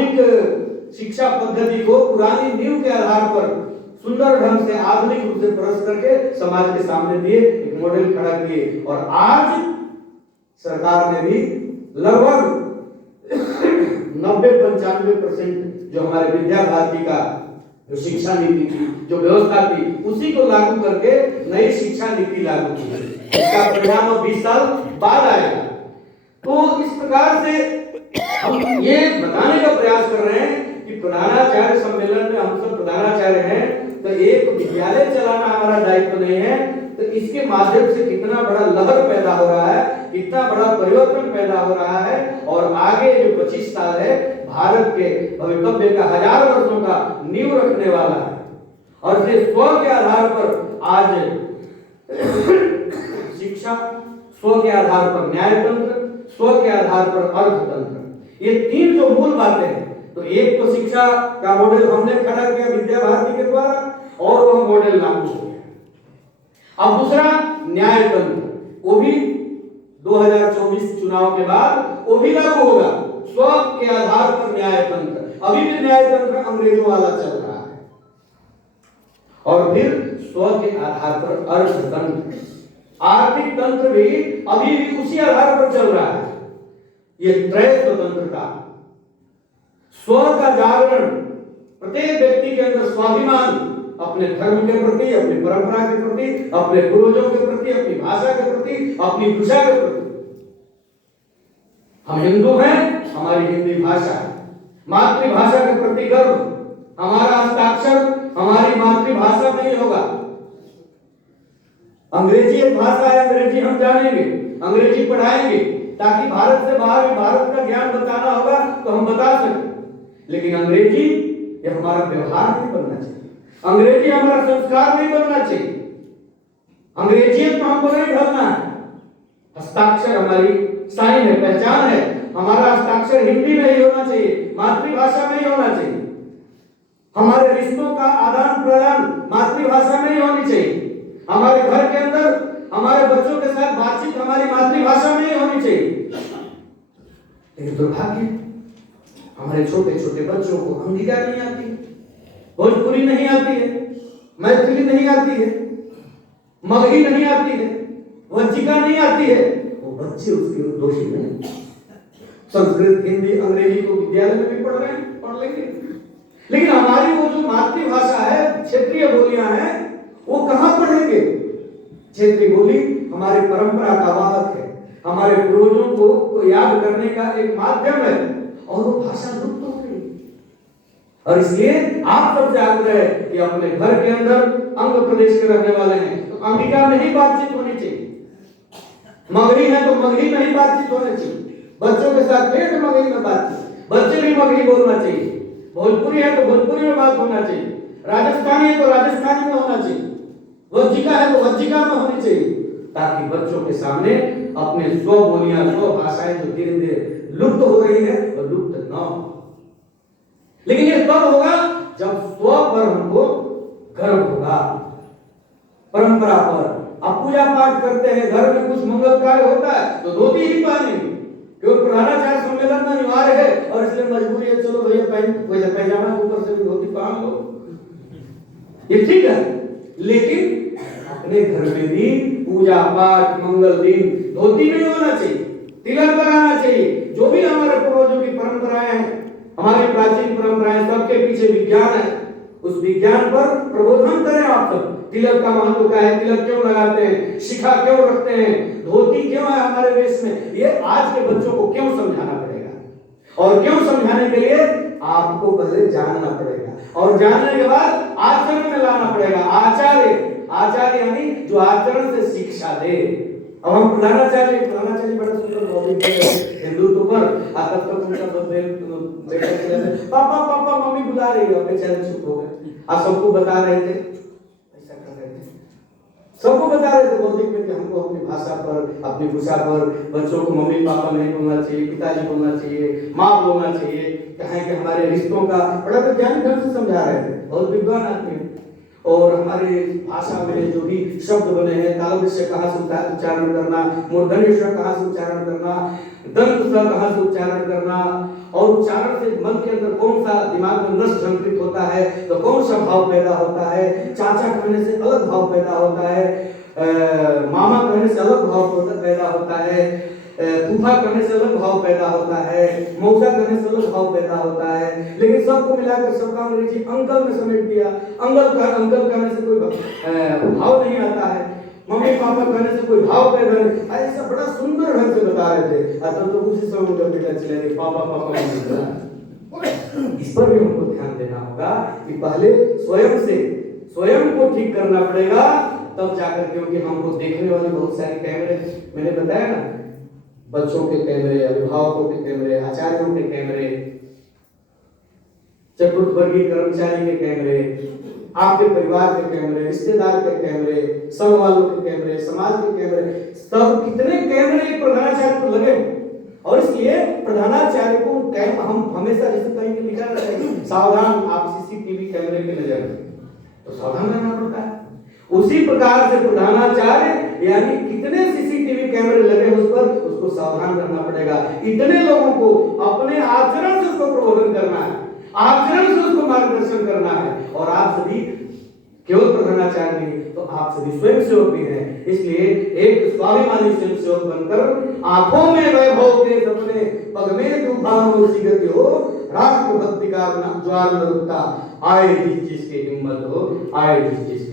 आधुनिक शिक्षा पद्धति को पुरानी नींव के आधार पर सुंदर ढंग से आधुनिक रूप से परस्त करके समाज के सामने दिए, एक मॉडल खड़ा किए। और आज सरकार ने भी लगभग 90-95% जो हमारे विद्या भारती का जो शिक्षा नीति थी, जो व्यवस्था थी, उसी को लागू करके नई शिक्षा नीति लागू की है। इसका परिणाम 20 साल बाद आएगा। तो इस प्रकार से हम ये बताने का प्रयास कर रहे हैं कि प्रधानाचार्य सम्मेलन में हम सब प्रधानाचार्य हैं, तो एक विद्यालय चलाना हमारा दायित्व नहीं है, तो इसके माध्यम से कितना बड़ा लहर पैदा हो रहा है, कितना बड़ा परिवर्तन पैदा हो रहा है। और आगे जो 25 साल है भारत के भविष्य का 1000 वर्षों का नींव रखने वाला है। और इसलिए स्व के आधार पर आज शिक्षा, स्व के आधार पर न्यायतंत्र, स्व के आधार पर अर्थतंत्र, ये तीन जो मूल बातें हैं। तो एक तो शिक्षा का मॉडल हमने खड़ा किया विद्या भारती के द्वारा, और वह मॉडल लागू हो गया। अब दूसरा न्यायतंत्र, वो भी 2024 चुनाव के बाद वो भी लागू होगा, स्व के आधार पर न्यायतंत्र। अभी भी न्यायतंत्र अंग्रेजों वाला चल रहा है। और फिर स्व के आधार पर अर्थतंत्र, आर्थिक तंत्र भी अभी भी उसी आधार पर चल रहा है। ये त्रय स्वतंत्रता, स्व का जागरण, प्रत्येक व्यक्ति के अंदर स्वाभिमान, अपने धर्म के प्रति, अपनी परंपरा के प्रति, अपने पूर्वजों के प्रति, अपनी भाषा के प्रति, अपनी भाषा के प्रति। हम हिंदू हैं, हमारी हिंदी भाषा है, मातृभाषा के प्रति गर्व। हमारा हस्ताक्षर हमारी मातृभाषा में ही होगा। अंग्रेजी एक भाषा है, अंग्रेजी हम जानेंगे, अंग्रेजी पढ़ाएंगे, ताकि भारत से बाहर भी भारत का ज्ञान बताना होगा तो हम बता सकें। लेकिन अंग्रेजी ये हमारा व्यवहार नहीं बनना चाहिए, अंग्रेजी हमारा संस्कार नहीं बनना चाहिए, अंग्रेजियत में हमको नहीं ढलना है। हस्ताक्षर हमारी साइन है, पहचान है। हमारा हस्ताक्षर हिंदी में ही होना चाहिए, मातृभाषा में ही होना चाहिए। हमारे रिश्तों का आदान प्रदान मातृभाषा में ही होनी चाहिए। हमारे घर के अंदर हमारे बच्चों के साथ बातचीत हमारी मातृभाषा में ही होनी चाहिए। लेकिन दुर्भाग्य, हमारे छोटे छोटे बच्चों को अंगिका नहीं आती है, भोजपुरी नहीं आती है, मैथिली नहीं आती है, मगही नहीं आती है, वज्जिका नहीं आती है। वो बच्चे उसके दोषी नहीं। संस्कृत, हिंदी, अंग्रेजी को विद्यालय में भी पढ़ रहे हैं, पढ़ लेंगे, लेकिन हमारी वो जो मातृभाषा है, क्षेत्रीय बोलियां हैं, वो कहां पढ़ेंगे? क्षेत्रीय बोली हमारी परंपरा का वाहक है, हमारे पूर्वजों को याद करने का एक माध्यम है, और वो भाषा लुप्त हो गई। और इसलिए आप सबसे आग्रह है कि अपने घर के अंदर अंग प्रदेश के रहने वाले हैं तो अंगिका में ही बातचीत होनी चाहिए, मगही है तो मगही में ही बातचीत होनी चाहिए, बच्चों के साथ फिर मगही में बातचीत, बच्चे भी मगही बोलना चाहिए, भोजपुरी है तो भोजपुरी में बात होना चाहिए, राजस्थानी है तो राजस्थानी में होना चाहिए, वज्जिका है तो वज्जिका में होनी चाहिए, ताकि बच्चों के सामने अपने स्व बोलियां, स्व भाषाएं जो धीरे धीरे लुप्त हो रही है और लुप्त न हो। लेकिन ये तब होगा जब स्व पर हमको गर्व होगा, परंपरा पर। अब पूजा पाठ करते हैं, घर में कुछ मंगल कार्य होता है तो धोती ही पहनेंगे, क्योंकि प्रधानाचार्य सम्मेलन में अनिवार्य है और इसलिए मजबूरी है, चलो भैया पैजामा ऊपर से भी धोती पहन लो, ये ठीक है। लेकिन अपने घर में भी पूजा पाठ मंगल दिन धोती नहीं होना चाहिए, तिलक लगाना चाहिए। जो भी हमारे पूर्वजों की परंपराएं हैं, हमारी प्राचीन परंपराएं, सबके पीछे विज्ञान है, उस विज्ञान पर प्रबोधन करें आप सब। तिलक का महत्व क्या है, तिलक क्यों लगाते हैं, शिखा क्यों रखते हैं, धोती क्यों है हमारे वेश में, ये आज के बच्चों को क्यों समझाना पड़ेगा। और क्यों समझाने के लिए आपको पहले जानना पड़ेगा, और जानने के बाद आचरण में लाना पड़ेगा। आचार्य यानी जो आचरण से शिक्षा दे। अब हम प्रधानाचार्य बड़ा सुंदर बोलते हैं हिंदुत्व पर, तब तक उनका पापा मम्मी बुला रही है, अपने चैनल चुप हो गए। आप सबको बता रहे थे, ऐसा कर रहे थे, सबको बता रहे थे बौद्धिक में कि हमको अपनी भाषा पर, अपनी भाषा पर बच्चों को मम्मी पापा नहीं बोलना चाहिए, पिताजी बोलना चाहिए, माँ बोलना चाहिए, कहें कि हमारे रिश्तों का बड़ा वैज्ञानिक ढंग से समझा रहे थे, बहुत विद्वान आदमी। और हमारे भाषा में जो भी शब्द बने हैं, तालव्य से कहाँ से उच्चारण करना, मूर्धन्य स्वर कहाँ से उच्चारण करना, दंत स्वर कहाँ से उच्चारण करना, और उच्चारण से मन के अंदर कौन सा दिमाग में नस संकृत होता है तो कौन सा भाव पैदा होता है, चाचा कहने से अलग भाव पैदा होता है, मामा कहने से अलग भाव पैदा होता है, फूफा कहने से अलग भाव पैदा होता है, मौसा कहने से अलग भाव पैदा होता है, लेकिन सबको मिलाकर सबका अंग्रेजी अंकल में समेट दिया। अंकल कहने से कोई भाव नहीं आता है, मम्मी पापा कहने से कोई भाव पैदा नहीं, ऐसा बड़ा सुंदर ढंग से बता रहे थे। तो उसी समय जब बेटा चले पापा पापा इस पर भी हमको ध्यान देना होगा कि पहले स्वयं को ठीक करना पड़ेगा, तब जाकर, क्योंकि हमको देखने वाले बहुत सारे कैमरे, मैंने बताया ना, बच्चों के कैमरे, अभिभावकों के कैमरे, आचार्यों के कैमरे, चतुर्थ वर्गीय कर्मचारी के कैमरे, आपके परिवार के कैमरे, रिश्तेदार के कैमरे, संघ वालों के कैमरे, समाज के कैमरे, सब कितने कैमरे प्रधानाचार्य को लगे। और इसलिए प्रधानाचार्य को हम हमेशा जैसे कहीं पे लिखा रहता है सावधान आप सीसीटीवी कैमरे की नजर में, तो सावधान रहना पड़ता है। उसी प्रकार से प्रधानाचार्य यानी कितने सीसीटीवी कैमरे लगे उस पर, उसको सावधान रहना पड़ेगा। इतने लोगों को अपने आचरण से उसको प्रबोधन करना है, आचरण से उसको मार्गदर्शन करना है। और आप सभी केवल प्रधानाचार्य नहीं तो आप सभी स्वयं सेवक भी हैं, इसलिए एक स्वाभिमानी स्वयं सेवक बनकर आंखों में वैभव के सपने, पग में तूफान सिगत हो, राष्ट्र भक्ति का ज्वाल न रुकता, आए जिस चीज की हिम्मत हो, आए जिस चीज